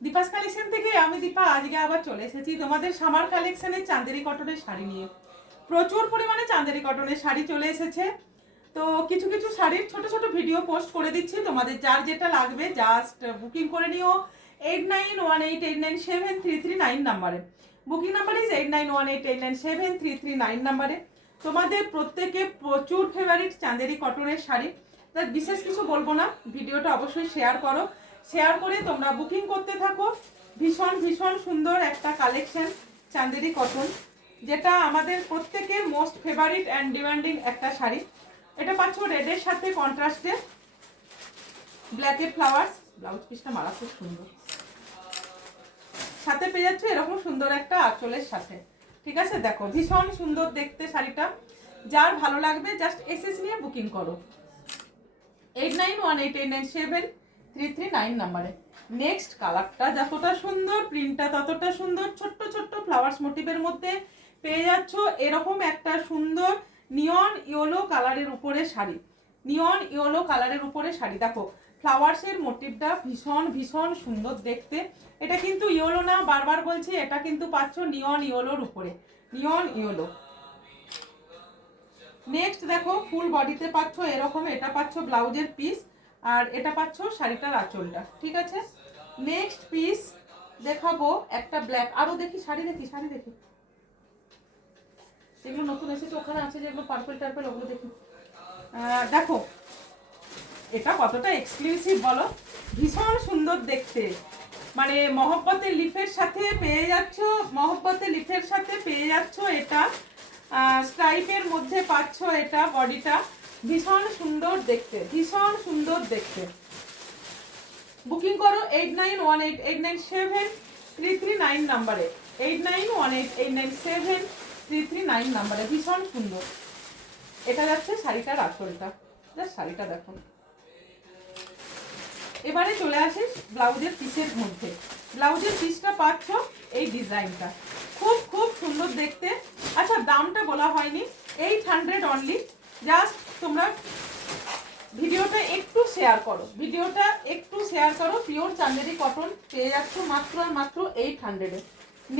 Deepa's collection থেকে আমি দীপা আজকে আবার চলে এসেছি তোমাদের সামার কালেকশনের চাঁদেরি কটনের শাড়ি নিয়ে। প্রচুর পরিমাণে চাঁদেরি কটনের শাড়ি চলে এসেছে। তো কিছু কিছু শাড়ির ছোট ছোট ভিডিও পোস্ট করে দিচ্ছি, তোমাদের যার যেটা লাগবে জাস্ট বুকিং করে নিও 8918897339 নাম্বারে। বুকিং নাম্বার ইজ 8918897339 নাম্বারে। তোমাদের প্রত্যেকে প্রচুর ফেভারিট চাঁদেরি কটনের শাড়ি, তার বিশেষ কিছু বলবো না, ভিডিওটা অবশ্যই শেয়ার করো। শেয়ার করে তোমরা বুকিং করতে থাকো। ভীষণ ভীষণ সুন্দর একটা কালেকশন চাঁদেরি কটন, যেটা আমাদের প্রত্যেকের মোস্ট ফেভারিট অ্যান্ড ডিমান্ডিং একটা শাড়ি। এটা পাচ্ছ রেডের সাথে কন্ট্রাস্টে ব্ল্যাকের ফ্লাওয়ার্স। ব্লাউজ পিসটা মারা খুব সুন্দর, সাথে পেয়ে যাচ্ছে এরকম সুন্দর একটা আঁচলের সাথে। ঠিক আছে, দেখো ভীষণ সুন্দর দেখতে শাড়িটা। যার ভালো লাগবে জাস্ট এসএস নিয়ে বুকিং করো 8918897339 নাম্বারে। নেক্সট কালারটা যতটা সুন্দর, প্রিন্টটা ততটা সুন্দর। ছোট্ট ছোট্ট ফ্লাওয়ার্স মোটিভের মধ্যে পেয়ে যাচ্ছ এরকম একটা সুন্দর নিয়ন ইয়েলো কালারের উপরে শাড়ি। নিয়ন ইয়েলো কালারের উপরে শাড়ি, দেখো ফ্লাওয়ার্সের মোটিভটা ভীষণ ভীষণ সুন্দর দেখতে। এটা কিন্তু ইয়েলো না, বারবার বলছি, এটা কিন্তু পাচ্ছ নিয়ন ইয়েলোর উপরে, নিয়ন ইয়েলো। নেক্সট দেখো ফুল বডিতে পাচ্ছ এরকম, এটা পাচ্ছ ব্লাউজের পিস, আর এটা পাচ্ছ শাড়িটার আঁচলটা। ঠিক আছে, নেক্সট পিস দেখাবো একটা ব্ল্যাক। আরো দেখি শাড়ি, শাড়ি দেখি, যেগুলো নতুন এসেছে ওখানে আছে যেগুলো পার্পল টার্পল, ওগুলো দেখি। দেখো এটা কতটা এক্সক্লুসিভ বলো, ভীষণ সুন্দর দেখতে। মানে মহব্বতের লিফের সাথে পেয়ে যাচ্ছ, মহব্বতের লিফের সাথে পেয়ে যাচ্ছ এটা স্ট্রাইপের মধ্যে পাচ্ছ এটা বডিটা। ভীষণ সুন্দর দেখতে, ভীষণ সুন্দর দেখতে। বুকিং করো 8918897339 নাম্বারে, 8918897339 নাম্বারে। ভীষণ সুন্দর। এটা যাচ্ছে শাড়িটার আঁচলটা, জাস্ট শাড়িটা দেখো। এবারে চলে আসিস ব্লাউজের পিসের মধ্যে। ব্লাউজের পিসটা পাচ্ছ এই ডিজাইনটা, খুব খুব সুন্দর দেখতে। আচ্ছা দামটা বলা হয়নি, 800 অনলি। জাস্ট তোমরা ভিডিওটা একটু শেয়ার করো, ভিডিওটা একটু শেয়ার করো। পিওর চান্দেরি কটন পেয়ে যাচ্ছ মাত্র আর মাত্র 800-এ।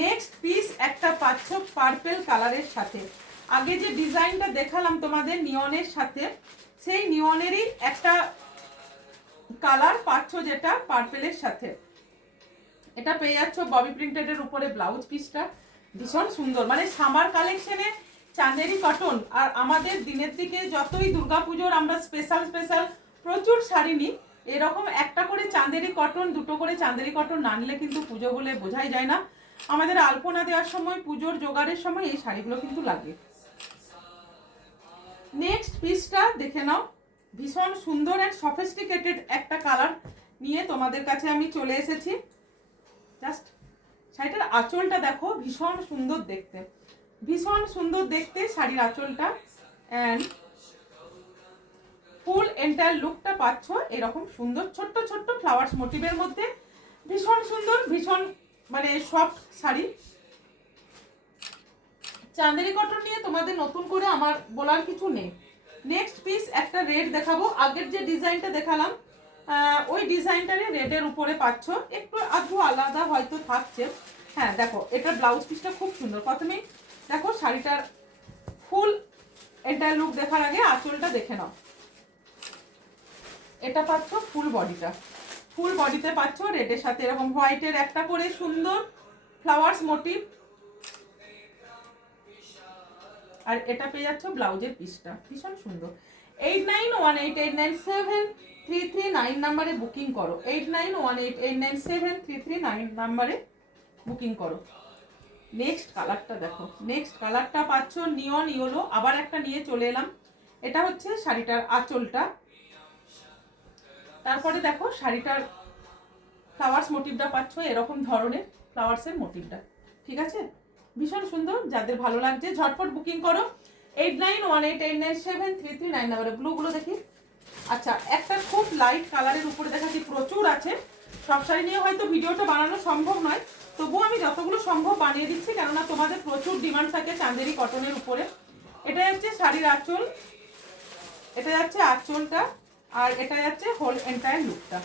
নেক্সট পিস একটা পাচ্ছ পার্পেল কালারের সাথে। আগে যে ডিজাইনটা দেখালাম তোমাদের নিয়নের সাথে, সেই নিয়নেরই একটা কালার পাচ্ছ যেটা পার্পেলের সাথে। এটা পেয়ে যাচ্ছ ববি প্রিন্টেডের উপরে ব্লাউজ পিসটা। ভীষণ সুন্দর, মানে সামার কালেকশনে চাঁদেরি কটন। আর আমাদের দিনের দিকে যতই দুর্গাপুজোর আমরা স্পেশাল স্পেশাল প্রচুর শাড়ি নিই, এরকম একটা করে চাঁদেরি কটন, দুটো করে চাঁদেরি কটন না নিলে কিন্তু পুজো বলে বোঝাই যায় না। আমাদের আলপনা দেওয়ার সময়, পুজোর জোগাড়ের সময় এই শাড়িগুলো কিন্তু লাগে। নেক্সট পিসটা দেখে নাও, ভীষণ সুন্দর অ্যান্ড সফিস্টিকেটেড একটা কালার নিয়ে তোমাদের কাছে আমি চলে এসেছি। জাস্ট শাড়িটার আঁচলটা দেখো, ভীষণ সুন্দর দেখতে, ভীষণ সুন্দর দেখতে শাড়ির আঁচলটা। অ্যান্ড ফুল এন্টায়ার লুকটা পাচ্ছ এরকম সুন্দর ছোট্ট ছোট্ট ফ্লাওয়ার্স মোটিভের মধ্যে। ভীষণ সুন্দর, ভীষণ মানে সফট শাড়ি। চাঁদেরি কটন নিয়ে তোমাদের নতুন করে আমার বলার কিছু নেই। নেক্সট পিস একটা রেড দেখাবো। আগের যে ডিজাইনটা দেখালাম ওই ডিজাইনটারে রেডের উপরে পাচ্ছ, একটু আধটু আলাদা হয়তো থাকছে। হ্যাঁ দেখো এটার ব্লাউজ পিসটা খুব সুন্দর। প্রথমেই দেখো শাড়িটার ফুল এন্টায়ার লুক দেখার আগে আঁচলটা দেখে নাও। এটা পাচ্ছ ফুল বডিটা, ফুল বডিতে পাচ্ছ রেডের সাথে এরকম হোয়াইটের একটা করে সুন্দর ফ্লাওয়ার্স মোটিভ। আর এটা পেয়ে যাচ্ছ ব্লাউজের পিসটা, ভীষণ সুন্দর। 8918897339 নাম্বারে বুকিং করো, 8918897339 নাম্বারে বুকিং করো। নেক্সট কালারটা দেখো, নেক্সট কালারটা পাচ্ছ নিয়ন ইয়েলো। আবার একটা নিয়ে চলে এলাম, এটা হচ্ছে শাড়িটার আঁচলটা। তারপরে দেখো শাড়িটার ফ্লাওয়ার্স মোটিভটা পাচ্ছ এরকম ধরনের ফ্লাওয়ার্সের মোটিভটা। ঠিক আছে, ভীষণ সুন্দর। যাদের ভালো লাগছে ঝটপট বুকিং করো 8918897339 নাম্বারে। ব্লুগুলো দেখি। আচ্ছা একটা খুব লাইট কালারের উপরে দেখাচ্ছি, প্রচুর আছে। সব শাড়ি নিয়ে হয়তো ভিডিওটা বানানো সম্ভব নয়, তবুও আমি যতগুলো সম্ভব বানিয়ে দিচ্ছি, কেননা তোমাদের প্রচুর ডিমান্ড থাকে চাঁদেরি কটনের উপরে। এটা হচ্ছে শাড়ির আঁচল, এটা যাচ্ছে আঁচলটা। আর এটা যাচ্ছে হোল এন্টায়ার লুকটা।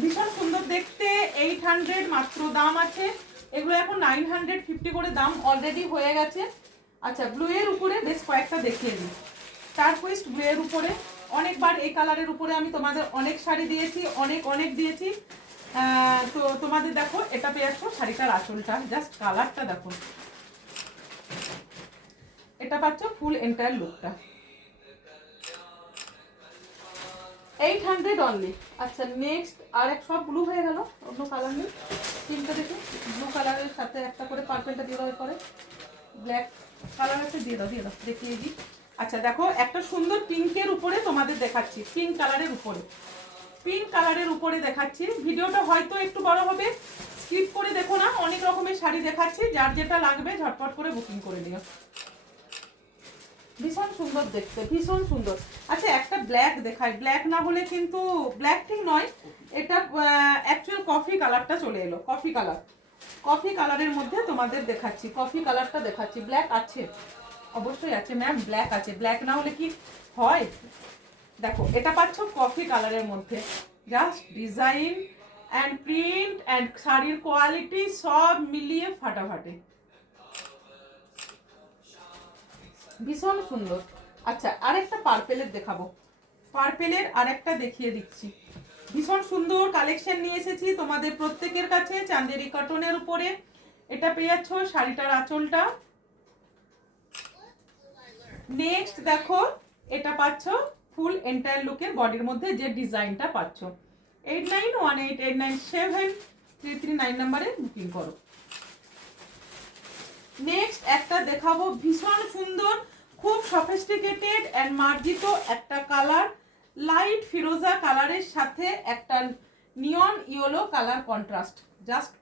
ভীষণ সুন্দর দেখতে। 800 মাত্র দাম আছে। এগুলো এখন 950 করে দাম অলরেডি হয়ে গেছে। আচ্ছা, ব্লু এর উপরে বেশ কয়েকটা দেখিয়ে দিই। টার্কুইস্ট ব্লু এর উপরে অনেকবার এই কালারের উপরে আমি তোমাদের অনেক শাড়ি দিয়েছি, অনেক দিয়েছি। তো তোমাদের দেখো এটা পেয়ে আসো শাড়িটার আঁচলটা, জাস্ট কালারটা দেখো। এটা পাচ্ছ ফুল এন্টায়ার লুকটা, 800 অনলি। আচ্ছা, নেক্সট আর এক সব ব্লু হয়ে গেল, অন্য কালার নেই। তিনটা দেখে ব্লু কালারের সাথে একটা করে পার্পেলটা দিয়ে দেওয়ার পরে ব্ল্যাক কালার আছে, দিয়ে দাও দেখিয়ে দিই। আচ্ছা দেখো, একটা সুন্দর পিঙ্কের উপরে তোমাদের দেখাচ্ছি, পিঙ্ক কালারের উপরে দেখাচ্ছি। ভিডিওটা হয়তো একটু বড় হবে, স্কিপ করে দেখো না, অনেক রকমের শাড়ি দেখাচ্ছি, যার যেটা লাগবে ঝটপট করে বুকিং করে নিও। ভীষণ সুন্দর দেখতে, ভীষণ সুন্দর। আচ্ছা, একটা ব্ল্যাক দেখাই, ব্ল্যাক না হলে কিন্তু, ব্ল্যাক ঠিক নয়, এটা অ্যাকচুয়াল কফি কালারটা চলে এলো, কফি কালারের মধ্যে তোমাদের দেখাচ্ছি, কফি কালারটা দেখাচ্ছি। ব্ল্যাক আছে, অবশ্যই আছে ম্যাম, ব্ল্যাক আছে, ব্ল্যাক না হলে কি হয়। দেখো এটা পাচ্ছ কফি কালারের মধ্যে, just design and print and শাড়ির কোয়ালিটি সব মিলিয়ে ফাটাফাটি, ভীষণ সুন্দর। আচ্ছা, আরেকটা পার্পেলের দেখাবো, পার্পেলের আরেকটা দেখিয়ে দিচ্ছি। ভীষণ সুন্দর কালেকশন নিয়ে এসেছি তোমাদের প্রত্যেকের কাছে, চান্দেরি কটনের উপরে। এটা পেয়ে যাচ্ছ শাড়িটার আঁচলটা। নেক্সট দেখো, এটা পাচ্ছ ফুল এন্টায়ার লুকের বডির মধ্যে যে ডিজাইনটা পাচ্ছ। 8918897339 নাম্বারে বুকিং করো। নেক্সট একটা দেখাবো, ভীষণ সুন্দর, খুব সফিস্টিকেটেড অ্যান্ড মার্জিত একটা কালার, লাইট ফিরোজা কালারের সাথে একটা neon yellow colour contrast. Just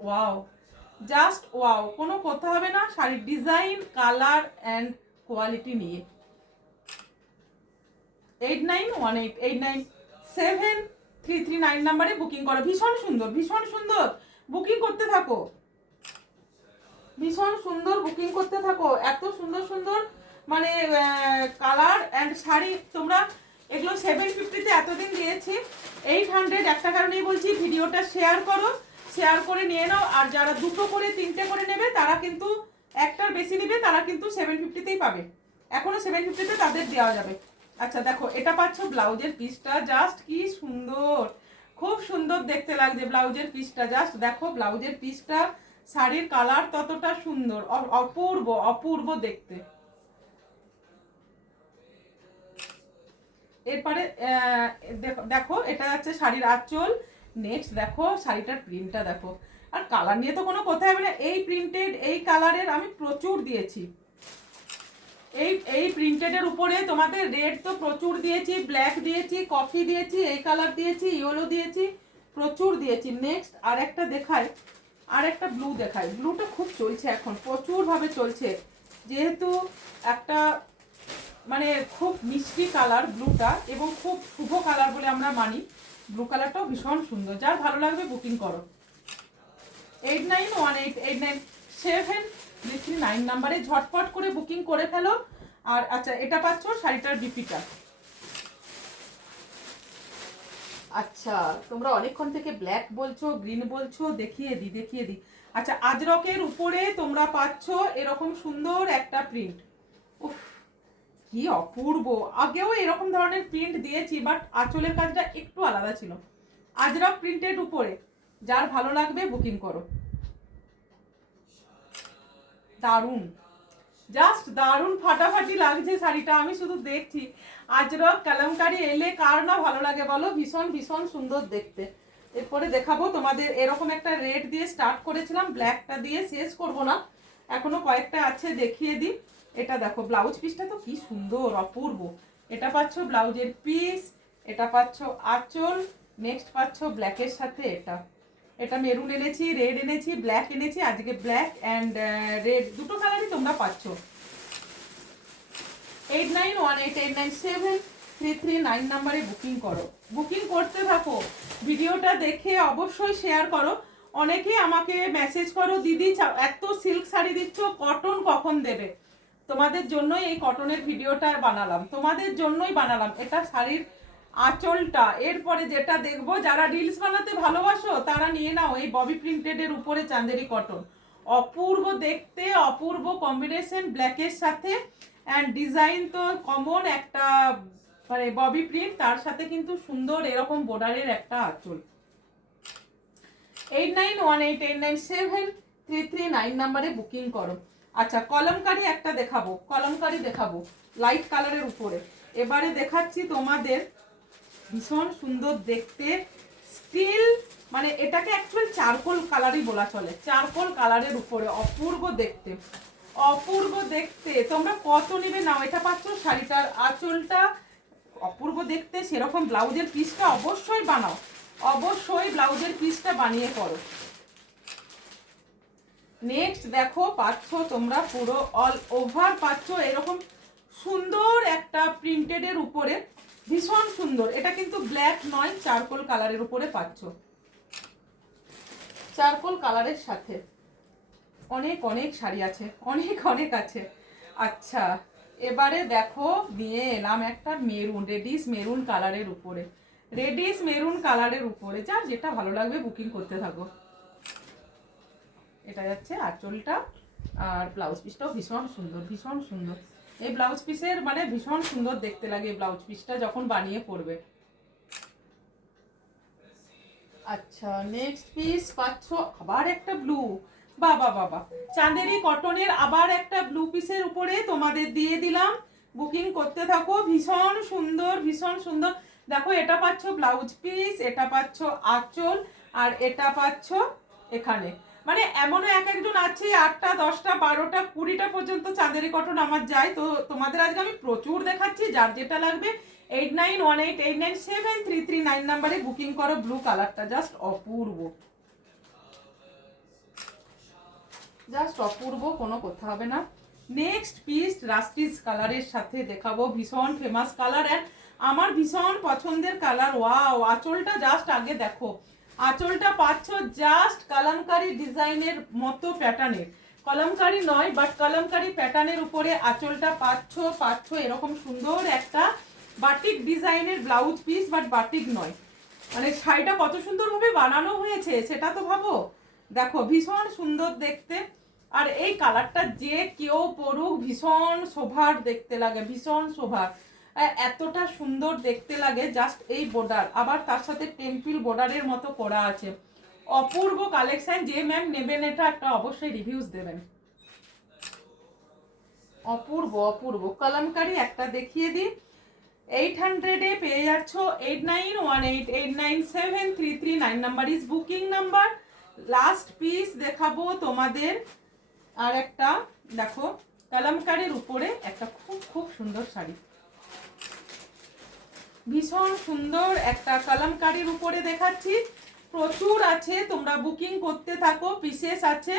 wow, কোনো কথা হবে না শাড়ির ডিজাইন, কালার অ্যান্ড কোয়ালিটি নিয়ে। 8918897339 নাম্বারে বুকিং করো। ভীষণ সুন্দর, বুকিং করতে থাকো, ভীষণ সুন্দর বুকিং করতে থাকো। এত সুন্দর মানে কালার অ্যান্ড শাড়ি। তোমরা এগুলো 750-তে এতদিন দিয়েছি, 800 একটা কারণেই বলছি, ভিডিওটা শেয়ার করো, শেয়ার করে নিয়ে নাও। আর যারা দুটো করে তিনটে করে নেবে তারা কিন্তু, একটার বেশি নেবে তারা কিন্তু 750-তেই পাবে, এখনো 750-তে তাদের দেওয়া যাবে। আচ্ছা দেখো, এটা পাচ্ছ ব্লাউজের পিসটা, জাস্ট কি সুন্দর, খুব সুন্দর দেখতে লাগছে ব্লাউজের পিসটা। জাস্ট দেখো ব্লাউজের পিসটা, শাড়ির কালার ততটা সুন্দর, অপূর্ব দেখতে। এরপরে দেখো এটা যাচ্ছে শাড়ির আঁচল। নেক্সট দেখো শাড়িটার প্রিন্টটা দেখো, আর কালার নিয়ে তো কোনো কথা হবে না। এই প্রিন্টেড, এই কালারের আমি প্রচুর দিয়েছি, এই প্রিন্টেডের উপরে তোমাদের রেড তো প্রচুর দিয়েছি, ব্ল্যাক দিয়েছি, কফি দিয়েছি, এই কালার দিয়েছি, ইয়েলো দিয়েছি, প্রচুর দিয়েছি। নেক্সট আর একটা দেখাই, আর একটা ব্লু দেখাই। ব্লুটা খুব চলছে এখন, প্রচুরভাবে চলছে, যেহেতু একটা মানে খুব মিষ্টি কালার ব্লুটা, এবং খুব শুভ কালার বলে আমরা মানি। ব্লু কালারটাও ভীষণ সুন্দর, যার ভালো লাগবে বুকিং করো। 8918897339 নাম্বারে ঝটপট করে বুকিং করে ফেলো। আর আচ্ছা, এটা পাচ্ছ শাড়িটার বিপিটা। আচ্ছা, তোমরা অনেকক্ষণ থেকে ব্ল্যাক বলছো, গ্রিন বলছো, দেখিয়ে দিই। আচ্ছা, আজরকের উপরে তোমরা পাচ্ছ এরকম সুন্দর একটা প্রিন্ট। উফ, কি অপূর্ব। আগেও এরকম ধরনের প্রিন্ট দিয়েছি, বাট আঁচলের কাজটা একটু আলাদা ছিল। আজরক প্রিন্টের উপরে, যার ভালো লাগবে বুকিং করো। দারুণ, জাস্ট দারুণ ফাটাফাটি লাগছে শাড়িটা, আমি শুধু দেখছি। আজরক কালামকারি এলে কার না ভালো লাগে বলো, ভীষণ সুন্দর দেখতে। এরপরে দেখাবো তোমাদের, এরকম একটা রেড দিয়ে স্টার্ট করেছিলাম, ব্ল্যাকটা দিয়ে শেষ করব না, এখনো কয়েকটা আছে, দেখিয়ে দিই। এটা দেখো ব্লাউজ পিসটা তো কি সুন্দর, অপূর্ব। এটা পাচ্ছ ব্লাউজের পিস, এটা পাচ্ছ আঁচল। নেক্সট পাচ্ছ ব্ল্যাকের সাথে এটা মেরুন এনেছি, রেড এনেছি, ব্ল্যাক এনেছি, আজকে ব্ল্যাক অ্যান্ড রেড দুটো কালারই তোমরা পাচ্ছ। 8918897339 নাম্বারে বুকিং করো, বুকিং করতে থাকো। ভিডিওটা দেখে অবশ্যই শেয়ার করো। অনেকেই আমাকে মেসেজ করো, দিদি এত সিল্ক শাড়ি দিচ্ছ, কটন কখন দেবে। তোমাদের জন্যই এই কটনের ভিডিওটা বানালাম, তোমাদের জন্যই বানালাম। এটা শাড়ির আঁচলটা। এরপরে যেটা দেখবো, যারা রিলস বানাতে ভালোবাসো তারা নিয়ে নাও এই ববি প্রিন্টেডের উপরে চান্দেরি কটন। অপূর্ব দেখতে, অপূর্ব কম্বিনেশন ব্ল্যাকের সাথে, অ্যান্ড ডিজাইন তো কমন একটা, মানে ববি প্রিন্ট, তার সাথে কিন্তু সুন্দর এরকম বর্ডারের একটা আঁচল। 8918897339 নাম্বারে বুকিং করো। আচ্ছা, কলমকারি একটা দেখাবো, কলমকারি দেখাবো লাইট কালারের উপরে। এবারে দেখাচ্ছি তোমাদের ভীষণ সুন্দর দেখতে স্টিল, মানে এটাকে অ্যাকচুয়াল চারকোল কালারই বলা চলে, চারকোল কালারের উপরে অপূর্ব দেখতে, অপূর্ব দেখতে। তোমরা কত নিবে নাও, এটা পাচ্ছ। শাড়িটার আঁচলটা অপূর্ব দেখতে, সেরকম ব্লাউজের পিসটা অবশ্যই বানাও, অবশ্যই ব্লাউজের পিসটা বানিয়ে করো। নেক্সট দেখো, পাচ্ছ তোমরা পুরো অল ওভার পাচ্ছ এরকম সুন্দর একটা প্রিন্টেডের উপরে, ভীষণ সুন্দর। এটা কিন্তু ব্ল্যাক নয়, চারকোল কালারের উপরে পাচ্ছ, চারকোল কালারের সাথে। অনেক অনেক শাড়ি আছে, অনেক অনেক আছে। আচ্ছা, এবারে দেখো নিয়ে এলাম একটা মেরুন, রেডিশ মেরুন কালারের উপরে, রেডিশ মেরুন কালারের উপরে। যার যেটা ভালো লাগবে বুকিং করতে থাকো। এটা যাচ্ছে আঁচলটা, আর ব্লাউজ পিসটাও ভীষণ সুন্দর, ভীষণ সুন্দর। এই ব্লাউজ পিসের মানে ভীষণ সুন্দর দেখতে লাগে এই ব্লাউজ পিসটা যখন বানিয়ে পরবে। আচ্ছা, নেক্সট পিস পাচ্ছ আবার একটা ব্লু। বাবা বাবা, চাঁদেরি কটনের আবার একটা ব্লু পিসের উপরে তোমাদের দিয়ে দিলাম, বুকিং করতে থাকো। ভীষণ সুন্দর, ভীষণ সুন্দর। দেখো, এটা পাচ্ছ ব্লাউজ পিস, এটা পাচ্ছ আঁচল, আর এটা পাচ্ছ এখানে। মানে এমনও এক একজন আছে 8টা 10টা 12টা 20টা পর্যন্ত চাঁদেরি কটন আমার যায়। তো তোমাদের আজকে আমি প্রচুর দেখাচ্ছি, যার যেটা লাগবে 8918897339 নাম্বারে বুকিং করো। ব্লু কালারটা জাস্ট অপূর্ব, জাস্ট অপূর্ব, কোনো কথা হবে না। নেক্সট পিস রাস্টিস কালারের সাথে দেখাবো, ভীষণ ফেমাস কালার অ্যান্ড আমার ভীষণ পছন্দের কালার। ওয়াও, আঁচলটা জাস্ট আগে দেখো, আঁচলটা পাচ্ছ জাস্ট কলমকারি ডিজাইনের মতো প্যাটার্নের, কলমকারি নয় বাট কলমকারি প্যাটার্নের উপরে আঁচলটা পাচ্ছ। পাচ্ছ এরকম সুন্দর একটা বাটিক ডিজাইনের ব্লাউজ পিস, বাট বাটিক নয়। মানে শাড়িটা কত সুন্দরভাবে বানানো হয়েছে সেটা তো ভাবো। দেখো, ভীষণ সুন্দর দেখতে। আর এই কালারটা যে কেউ পরুক ভীষণ শোভার দেখতে লাগে, ভীষণ শোভার, এতটা সুন্দর দেখতে লাগে। জাস্ট এই বর্ডার, আবার তার সাথে টেম্পল বর্ডারের মতো করা আছে। অপূর্ব কালেকশন। যে ম্যাম নেবেন এটা একটা অবশ্যই রিভিউজ দেবেন। অপূর্ব অপূর্ব কলমকারি একটা দেখিয়ে দিই। 800-এ পেয়ে যাচ্ছ। 8918897339 number is booking number. Last piece দেখাবো তোমাদের আর একটা। দেখো, কলমকারির উপরে একটা খুব খুব সুন্দর শাড়ি, ভীষণ সুন্দর একটা কলমকারির উপরে দেখাচ্ছি। প্রচুর আছে, তোমরা বুকিং করতে থাকো, পিসেস আছে,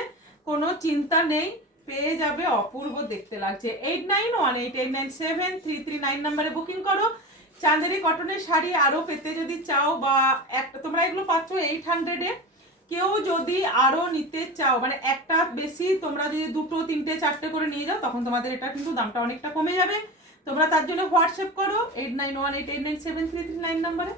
কোনো চিন্তা নেই, পেয়ে যাবে। অপূর্ব দেখতে লাগছে। 8918897339 নাম্বারে বুকিং করো। চাঁদেরি কটনের শাড়ি আরও পেতে যদি চাও, বা একটা তোমরা এগুলো পাচ্ছ 800-এ, কেউ যদি আরও নিতে চাও, মানে একটা বেশি তোমরা যদি 2, 3, 4টে করে নিয়ে যাও, তখন তোমাদের এটা কিন্তু দামটা অনেকটা কমে যাবে। তোমরা তার জন্য হোয়াটসঅ্যাপ করো 8918897339 নাম্বারে।